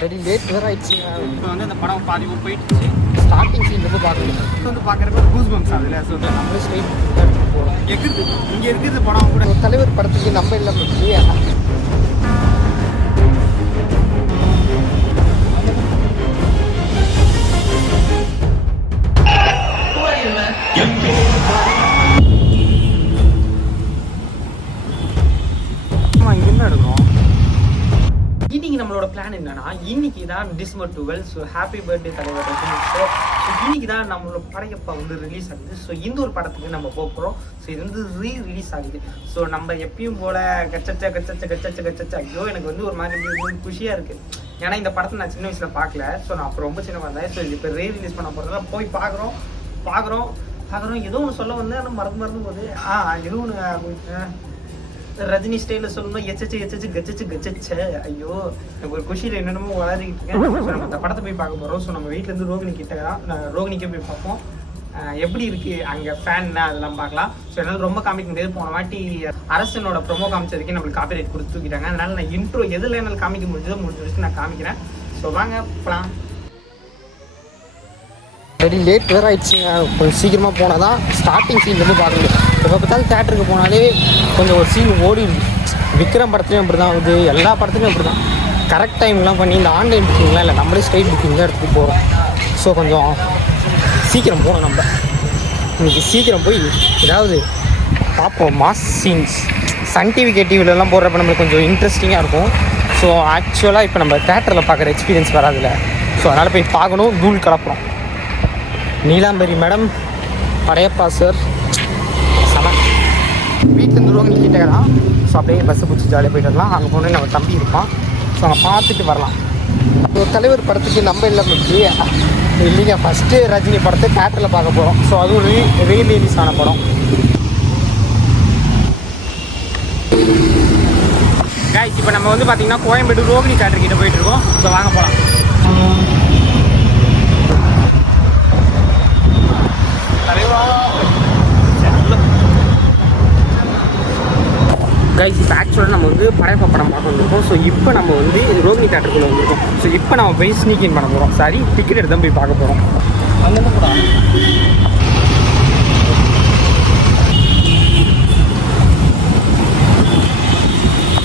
Very late வேறு ஆயிடுச்சுங்க. இப்போ வந்து அந்த படம் பாதி போயிடுச்சு. ஸ்டார்டிங் சீன்லேருந்து பார்க்கணும். வந்து பார்க்குறப்ப கூஸ் பம்ப்ஸ் அதில். ஸோ நம்மளே ஸ்ட்ரைட் எடுத்துகிட்டு போகிறோம். எகுது இங்கே இருக்குது படம் கூட. ஒரு தலைவர் படத்துக்கு நம்ம இல்லாமல் இல்லையா? இங்கேருந்து எடுக்கிறோம். இன்னைக்கு நம்மளோட பிளான் என்னன்னா, இன்னைக்கு தான் டிசம்பர் 12. ஸோ ஹாப்பி பர்த்டே தலைவர் ரஜினி சார். ஸோ இன்னைக்கு தான் நம்மளோட படையப்பா வந்து ரிலீஸ் ஆகுது. ஸோ இந்த ஒரு படத்துக்கு நம்ம போகிறோம். ஸோ இது வந்து ரிலீஸ் ஆகுது. ஸோ நம்ம எப்பயும் போல கச்சச்ச ஐயோ எனக்கு வந்து ஒரு மாதிரி குஷியாக இருக்குது. ஏன்னா இந்த படத்தை நான் சின்ன வயசில் பார்க்கல. ஸோ நான் அப்போ ரொம்ப சின்ன வந்தேன். ஸோ இப்போ ரிலீஸ் பண்ண போகிறதுல போய் பார்க்குறோம் ஏதோ ஒன்று சொல்ல வந்து ஆனால் மறந்து போகுது. ஏதோ ஒன்று ரஜினி ஸ்டைலில் சொல்லணும். எச்சச்சு கச்சச்ச ஐயோ எனக்கு ஒரு குஷியில் என்னென்னமோ வளரிக்கிட்டு இருக்கேன். ஸோ நம்ம அந்த படத்தை போய் பார்க்க போகிறோம். ஸோ நம்ம வீட்டிலேருந்து ரோகிணி கிட்ட தான் ரோகிணிக்கே போய் பார்ப்போம். எப்படி இருக்குது அங்கே ஃபேன்னா அதெல்லாம் பார்க்கலாம். ஸோ என்னால் ரொம்ப காமிக்க முடியாது. போன வாட்டி அரசனோட ப்ரொமோ காமிச்சதுக்கே நம்மளுக்கு காப்பிரைட் கொடுத்து தூக்கிட்டாங்க. அதனால் நான் இன்ட்ரோ எதில் என்னால் காமிக்க முடிஞ்சு நான் காமிக்கிறேன். ஸோ வாங்க போகலாம். வெரி லேட் வேறு ஆயிடுச்சுங்க. கொஞ்சம் சீக்கிரமாக போனால் தான் ஸ்டார்டிங் சீன்லேருந்து பார்க்க முடியும். எப்போ பார்த்தாலும் தேட்டருக்கு போனாலே கொஞ்சம் ஒரு சீன் ஓடிடுது. விக்ரம் படத்துலையும் அப்படி தான் ஆகுது. எல்லா படத்துலையும் அப்படி தான். கரெக்ட் டைம்லாம் பண்ணி இந்த ஆன்லைன் புக்கிங்லாம் இல்லை, நம்மளே ஸ்ட்ரைட் புக்கிங் தான் எடுத்துகிட்டு போகிறோம். ஸோ கொஞ்சம் சீக்கிரம் போகணும். நம்ம இன்றைக்கி சீக்கிரம் போய் ஏதாவது பார்ப்போம். மாஸ் சீன்ஸ் சன் டிவி கேடிவிலலாம் போடுறப்ப நம்மளுக்கு கொஞ்சம் இன்ட்ரெஸ்டிங்காக இருக்கும். ஸோ ஆக்சுவலாக இப்போ நம்ம தேட்டரில் பார்க்குற எக்ஸ்பீரியன்ஸ் வராதில்ல. ஸோ அதனால் போய் பார்க்கணும். தூள் கலப்புறோம். நீலாம்பரி மேடம், படையப்பா சார் சம வீட்டிலேருந்து ரோகிணி கிட்டே தான். ஸோ அப்படியே பஸ்ஸை பிடிச்சி ஜாலியாக போயிட்டு வரலாம். அங்கே போனோடனே நம்ம தம்பி இருப்பான். ஸோ அங்கே பார்த்துட்டு வரலாம். ஒரு தலைவர் படத்துக்கு நம்ம இல்லாமல் இல்லைங்க. ஃபஸ்ட்டு ரஜினி படத்தை தேட்டரில் பார்க்க போகிறோம். ஸோ அதுவும் ரிலீஸ் ஆன படம். கைஸ் இப்போ நம்ம வந்து பார்த்திங்கன்னா கோயம்பேடு ரோகிணி தேட்டர் கிட்டே போயிட்டுருக்கோம். ஸோ வாங்க போகலாம். கைஸ் இப்போ ஆக்சுவலாக நம்ம வந்து படையப்பா படம் பார்க்க வந்திருக்கோம். ஸோ இப்போ நம்ம வந்து ரோகிணி தேட்டருக்குள்ளே வந்திருக்கோம். ஸோ இப்போ நம்ம போய் ஸ்னீக் இன் பண்ண போகிறோம். சாரி, டிக்கெட் எடுத்து தான் போய் பார்க்க போகிறோம். அங்கேருந்து கூட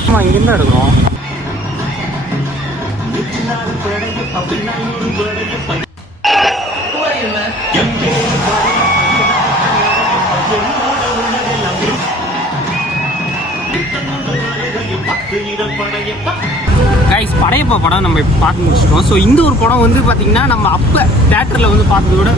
ஆமாம் இங்கேருந்து தான் எடுக்கிறோம். கைஸ் படையப்பா படம் நம்ம இப்போ பார்த்து முடிச்சிட்டோம். ஸோ இந்த ஒரு படம் வந்து பார்த்திங்கன்னா நம்ம அப்போ தேட்டரில் வந்து பார்த்ததை விட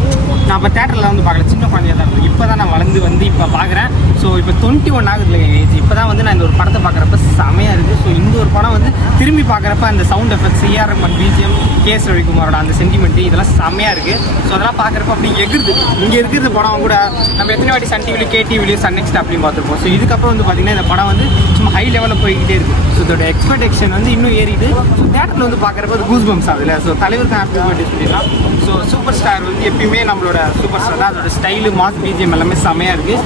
நான் அப்போ தேட்டரில் வந்து பார்க்கல, சின்ன குழந்தையாக தான் இருந்தது. இப்போ தான் நான் வளர்ந்து வந்து இப்போ பார்க்குறேன். ஸோ இப்போ 21 ஆகுது இல்லைங்க ஏஜ். இப்போ தான் வந்து நான் இந்த ஒரு படத்தை பார்க்குறப்ப செமையாக இருக்குது. ஸோ இந்த ஒரு படம் வந்து திரும்பி பார்க்குறப்ப அந்த sound effects, A R Rahman BGM, K S ரவிக்குமாரோட அந்த சென்டிமெண்ட் இதெல்லாம் செமையாக இருக்குது. ஸோ அதெல்லாம் பார்க்குறப்ப அப்படி எகுது. இங்கே இருக்கிறது படம் கூட நம்ம எத்தனை வாட்டி சன் டிவிலையும் கேடிவிலையும் சன் நெக்ஸ்ட் அப்படின்னு பார்த்துருப்போம். ஸோ இதுக்கப்புறம் வந்து பார்த்திங்கன்னா இந்த படம் வந்து சும்மா ஹை லெவலில் போய்கிட்டே இருக்குது. ஸோ இதோட எக்ஸ்பெக்டேஷன் வந்து இன்னும் ஏறிது. ஸோ தேட்டரில் வந்து பார்க்குறப்ப அது கூஸ் பம்ப்ஸ் ஆகுதுல்ல. ஸோ தலைவருக்கு ஹாப்பி பர்த்டே சொல்லிடலாம். ஸோ சூப்பர் ஸ்டார் வந்து எப்பயுமே நம்மளோட சூப்பர் ஸ்டார் தான். அதோட ஸ்டைலு, மாஸ், பிஜிஎம் எல்லாமே செமையாக இருக்குது.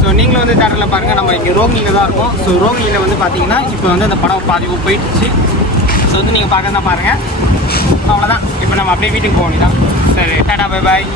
ஸோ நீங்களும் வந்து தேட்டரில் பாருங்கள். நம்ம இங்கே ரோகிணியில் தான் இருக்கும். ஸோ ரோகிணியில் வந்து பார்த்தீங்கன்னா இப்போ வந்து அந்த படம் பாதி போயிடுச்சு. ஸோ வந்து நீங்கள் பார்க்க தான் பாருங்கள். அவ்வளோதான். இப்போ நம்ம அப்படியே வீட்டுக்கு போக வேண்டியதான். சரி, டாடா, பை பாய்.